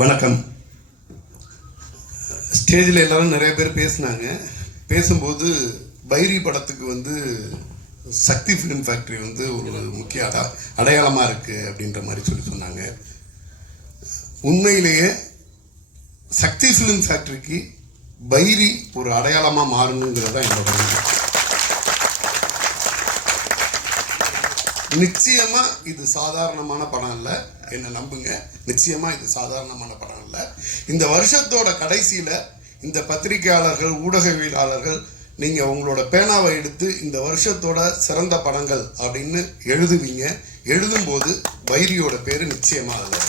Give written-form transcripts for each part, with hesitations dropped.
வணக்கம். ஸ்டேஜில் எல்லாரும் நிறைய பேர் பேசினாங்க. பேசும்போது பைரி படத்துக்கு சக்தி ஃபிலிம் ஃபேக்ட்ரி ஒரு முக்கிய அடையாளமாக இருக்குது அப்படின்ற மாதிரி சொன்னாங்க. உண்மையிலேயே சக்தி ஃபிலிம் ஃபேக்ட்ரிக்கு பைரி ஒரு அடையாளமாக மாறணுங்கிறது தான் என்னோட நிச்சயமா இது சாதாரணமான படம் இல்லை, என்ன நம்புங்க. நிச்சயமா இது சாதாரணமான படம் இல்லை. இந்த வருஷத்தோட கடைசியில இந்த பத்திரிகையாளர்கள், ஊடகவியலாளர்கள், நீங்க உங்களோட பேனாவை எடுத்து இந்த வருஷத்தோட சிறந்த படங்கள் அப்படின்னு எழுதுவீங்க. எழுதும்போது பைரியோட பேரு நிச்சயமா இல்லை.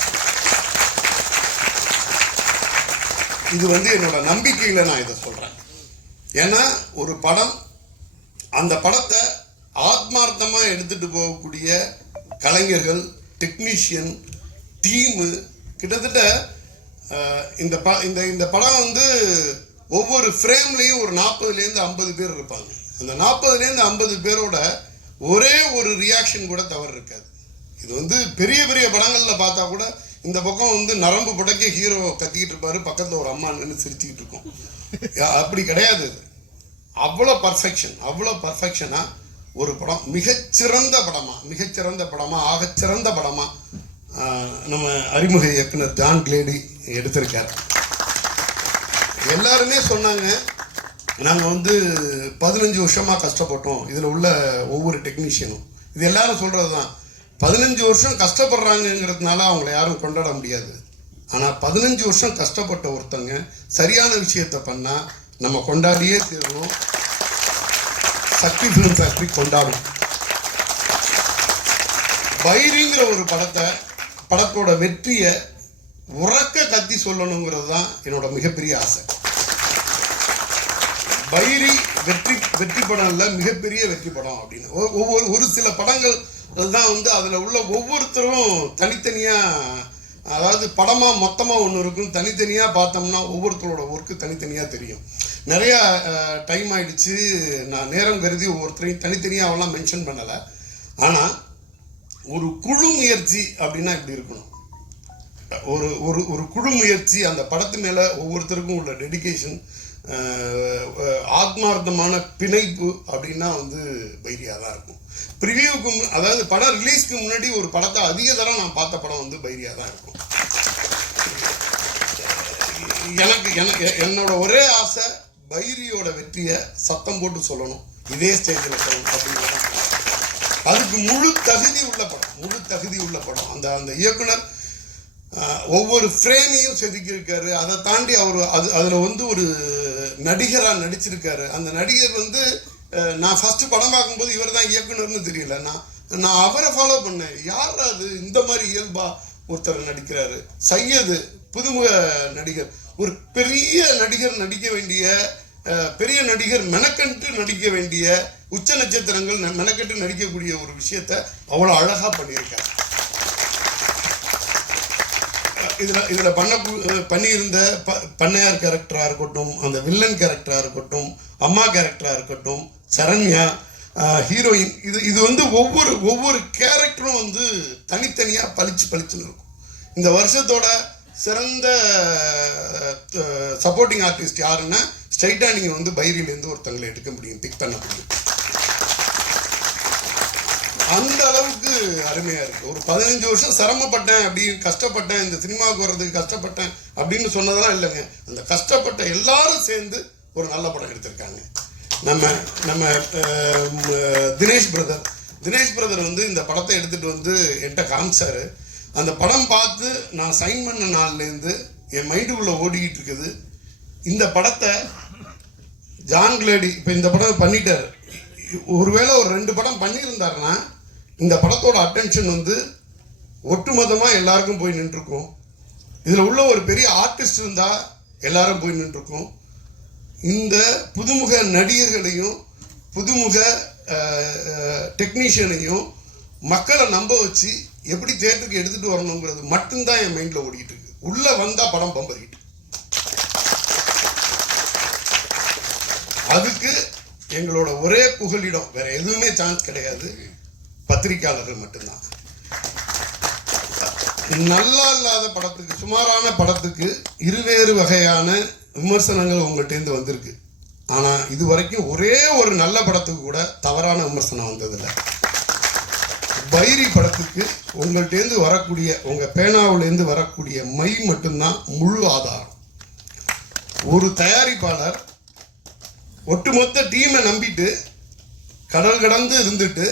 இது என்னோட நம்பிக்கையில நான் இதை சொல்றேன். ஏன்னா ஒரு படம், அந்த படத்தை ஆத்மார்த்தமாக எடுத்துட்டு போகக்கூடிய கலைஞர்கள், டெக்னீஷியன், டீமு, கிட்டத்தட்ட இந்த படம் ஒவ்வொரு ஃப்ரேம்லேயும் ஒரு 40லேருந்து 50 பேர் இருப்பாங்க. அந்த 40லேருந்து 50 பேரோட ஒரே ஒரு ரியாக்ஷன் கூட தவறு இருக்காது. இது பெரிய பெரிய படங்களில் பார்த்தா கூட இந்த பக்கம் நரம்பு புடைக்க ஹீரோ கத்திக்கிட்டு இருப்பாரு, பக்கத்தில் ஒரு அம்மா நின்று சிரிச்சுக்கிட்டு இருக்கும். அப்படி கிடையாது. இது அவ்வளோ பர்ஃபெக்ஷனாக ஒரு படம், மிகச்சிறந்த படமா ஆகச்சிறந்த படமா நம்ம அறிமுக இயக்குனர் ஜான் கிளேடி எடுத்திருக்கார். எல்லாருமே சொன்னாங்க, நாங்கள் 15 வருஷமா கஷ்டப்பட்டோம். இதில் உள்ள ஒவ்வொரு டெக்னீஷியனும் இது எல்லாரும் சொல்றது தான். 15 வருஷம் கஷ்டப்படுறாங்கிறதுனால அவங்கள யாரும் கொண்டாட முடியாது. ஆனால் 15 வருஷம் கஷ்டப்பட்ட ஒருத்தங்க சரியான விஷயத்தை பண்ணா நம்ம கொண்டாடியே தீரணும். சக்தி ஃபிலிம் ஃபேக்ட்ரி கொண்டாடும். பைரிங்கிற ஒரு படத்தோட வெற்றியை உறக்க கத்தி சொல்லணுங்கிறது தான் என்னோட மிகப்பெரிய ஆசை. பைரி வெற்றி படம் இல்லை, மிகப்பெரிய வெற்றி படம் அப்படின்னு ஒரு சில படங்கள் தான் அதில் உள்ள ஒவ்வொருத்தரும் தனித்தனியாக, அதாவது படமாக மொத்தமாக ஒன்று இருக்கும், தனித்தனியாக பார்த்தோம்னா ஒவ்வொருத்தரோட ஒர்க்கு தனித்தனியாக தெரியும். நிறையா டைம் ஆயிடுச்சு, நான் நேரம் கருதி ஒவ்வொருத்தரையும் தனித்தனியாக அவெல்லாம் மென்ஷன் பண்ணலை. ஆனால் ஒரு குழு முயற்சி அப்படின்னா இப்படி இருக்கணும். ஒரு குழு முயற்சி, அந்த படத்து மேலே ஒவ்வொருத்தருக்கும் உள்ள டெடிகேஷன், ஆத்மார்த்தமான பிணைப்பு அப்படின்னா பைரியாக தான் இருக்கும். ப்ரிவியூக்கு, அதாவது படம் ரிலீஸ்க்கு முன்னாடி ஒரு படத்தை அதிக தரம் நான் பார்த்த படம் பைரியாக தான் இருக்கும். எனக்கு என்னோட ஒரே ஆசை பைரியோட வெற்றியை சத்தம் போட்டு சொல்லணும், இதே ஸ்டேஜில் சொல்லணும் அப்படிங்கிறது. அதுக்கு முழு தகுதி உள்ள படம். அந்த இயக்குனர் ஒவ்வொரு ஃப்ரேமையும் செதுக்கியிருக்காரு. அதை தாண்டி அவர் அதில் ஒரு நடிகராக நடிச்சிருக்காரு. அந்த நடிகர் நான் ஃபர்ஸ்ட் படம் பார்க்கும்போது இவர் தான் இயக்குனர்னு தெரியல. நான் அவரை ஃபாலோ பண்ணேன். யார் அது இந்த மாதிரி இயல்பா ஒருத்தர் நடிக்கிறாரு? சையது, புதுமுக நடிகர், ஒரு பெரிய நடிகர் நடிக்க வேண்டிய, பெரிய நடிகர் மெனக்கெட்டு நடிக்க வேண்டிய, உச்ச நட்சத்திரங்கள் மெனக்கெட்டு நடிக்கக்கூடிய ஒரு விஷயத்த அவ்வளோ அழகா பண்ணியிருக்காரு. இதில் பண்ணியிருந்த பண்ணையார் கேரக்டராக இருக்கட்டும், அந்த வில்லன் கேரக்டராக இருக்கட்டும், அம்மா கேரக்டராக இருக்கட்டும், சரண்யா ஹீரோயின், இது ஒவ்வொரு கேரக்டரும் தனித்தனியாக பளிச்சுன்னு இருக்கும். இந்த வருஷத்தோட சிறந்த சப்போர்ட்டிங் ஆர்டிஸ்ட் யாருன்னா ஸ்ட்ரைட்டாக நீங்கள் பைரியிலேருந்து ஒருத்தங்களை எடுக்க முடியும், பிக் பண்ண முடியும். அந்த அளவுக்கு அருமையாக இருக்குது. ஒரு 15 வருஷம் சிரமப்பட்டேன், அப்படி கஷ்டப்பட்டேன், இந்த சினிமாவுக்கு வர்றதுக்கு கஷ்டப்பட்டேன் அப்படின்னு சொன்னதெல்லாம் இல்லைங்க. அந்த கஷ்டப்பட்ட எல்லாரும் சேர்ந்து ஒரு நல்ல படம் எடுத்திருக்காங்க. நம்ம தினேஷ் பிரதர் இந்த படத்தை எடுத்துகிட்டு என்கிட்ட காமிச்சாரு. அந்த படம் பார்த்து நான் சைன் பண்ண நாள்லேருந்து என் மைண்டுக்குள்ளே ஓடிக்கிட்டு இருக்குது, இந்த படத்தை ஜான் கிளேடி இப்போ இந்த படம் பண்ணிட்டார். ஒருவேளை ஒரு 2 படம் பண்ணியிருந்தாருன்னா இந்த படத்தோட அட்டென்ஷன் ஒட்டுமொத்தமாக எல்லாருக்கும் போய் நின்றுருக்கும். இதில் உள்ள ஒரு பெரிய ஆர்டிஸ்ட் இருந்தால் எல்லாரும் போய் நின்றுருக்கும். இந்த புதுமுக நடிகர்களையும் புதுமுக டெக்னீஷியனையும் மக்களை நம்ப வச்சு எப்படி தேட்டருக்கு எடுத்துட்டு வரணுங்கிறது மட்டும்தான் என் மைண்ட்ல ஓடிட்டு இருக்கு. உள்ள வந்தா படம் பம்பரிட்டு. அதுக்கு எங்களோட ஒரே புகலிடம், வேற எதுவுமே சான்ஸ் கிடையாது, பத்திரிகையாளர்கள் மட்டும்தான். நல்லா இல்லாத படத்துக்கு, சுமாரான படத்துக்கு இருவேறு வகையான விமர்சனங்கள் உங்கள்கிட்டேருந்து வந்திருக்கு. ஆனால் இது வரைக்கும் ஒரே ஒரு நல்ல படத்துக்கு கூட தவறான விமர்சனம் வந்ததில்லை. பைரி படத்துக்கு உங்கள்கிட்டேருந்து வரக்கூடிய, உங்கள் பேனாவிலேருந்து வரக்கூடிய மை மட்டும்தான் முழு ஆதாரம். ஒரு தயாரிப்பாளர் ஒட்டுமொத்த டீமை நம்பிட்டு கடல் கடந்து இருந்துட்டு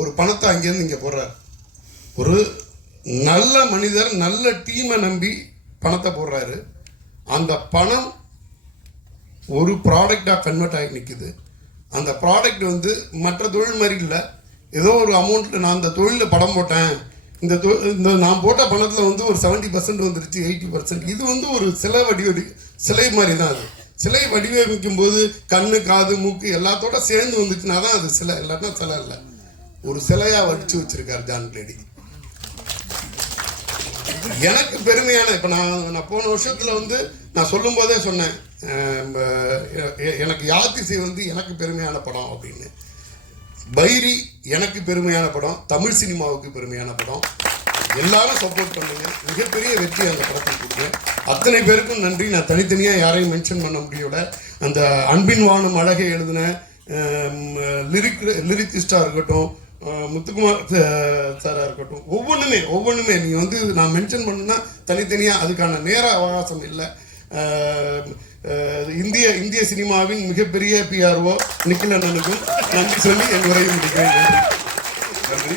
ஒரு பணத்தை அங்கேருந்து இங்கே போடுறார். ஒரு நல்ல மனிதர் நல்ல டீமை நம்பி பணத்தை போடுறாரு. அந்த பணம் ஒரு ப்ராடக்டாக கன்வெர்ட் ஆகி நிற்குது. அந்த ப்ராடக்ட் வந்து மற்ற தொழில் மாதிரி இல்லை. ஏதோ ஒரு அமௌண்ட்டில் நான் அந்த தொழிலில் படம் போட்டேன், இந்த நான் போட்ட பணத்தில் வந்து ஒரு 70% வந்துருச்சு, 80%. இது வந்து ஒரு சிலை மாதிரி தான். அது சிலை வடிவமைக்கும் போது கண்ணு காது மூக்கு எல்லாத்தோட சேர்ந்து வந்துச்சுன்னா தான் அது சிலை, இல்லாட்டா சிலை இல்லை. ஒரு சிலையாக வடித்து வச்சிருக்கார் ஜான் கிளேடி. எனக்கு பெருமையான, இப்போ நான் போன வருஷத்தில் வந்து நான் சொல்லும் போதே சொன்னேன், எனக்கு யாத்திசை வந்து எனக்கு பெருமையான படம் அப்படின்னு. பைரி எனக்கு பெருமையான படம், தமிழ் சினிமாவுக்கு பெருமையான படம். எல்லாரும் சப்போர்ட் பண்ணுங்க, மிகப்பெரிய வெற்றி அந்த படத்துக்கு கொடுங்க. அத்தனை பேருக்கும் நன்றி. நான் தனித்தனியாக யாரையும் மென்ஷன் பண்ண முடியல. அந்த அன்பின் வானம் அழகை எழுதின லிரிக்கிஸ்டாக இருக்கட்டும், முத்துக்குமார் சாராக இருக்கட்டும், ஒவ்வொன்றுமே நீங்கள் வந்து நான் மென்ஷன் பண்ணுன்னா தனித்தனியாக அதுக்கான நேர அவகாசம் இல்லை. இந்திய சினிமாவின் மிகப்பெரிய PRO நிக்கில் அண்ணனுக்கும் நன்றி சொல்லி என் உரையை முடிக்கிறேன். நன்றி.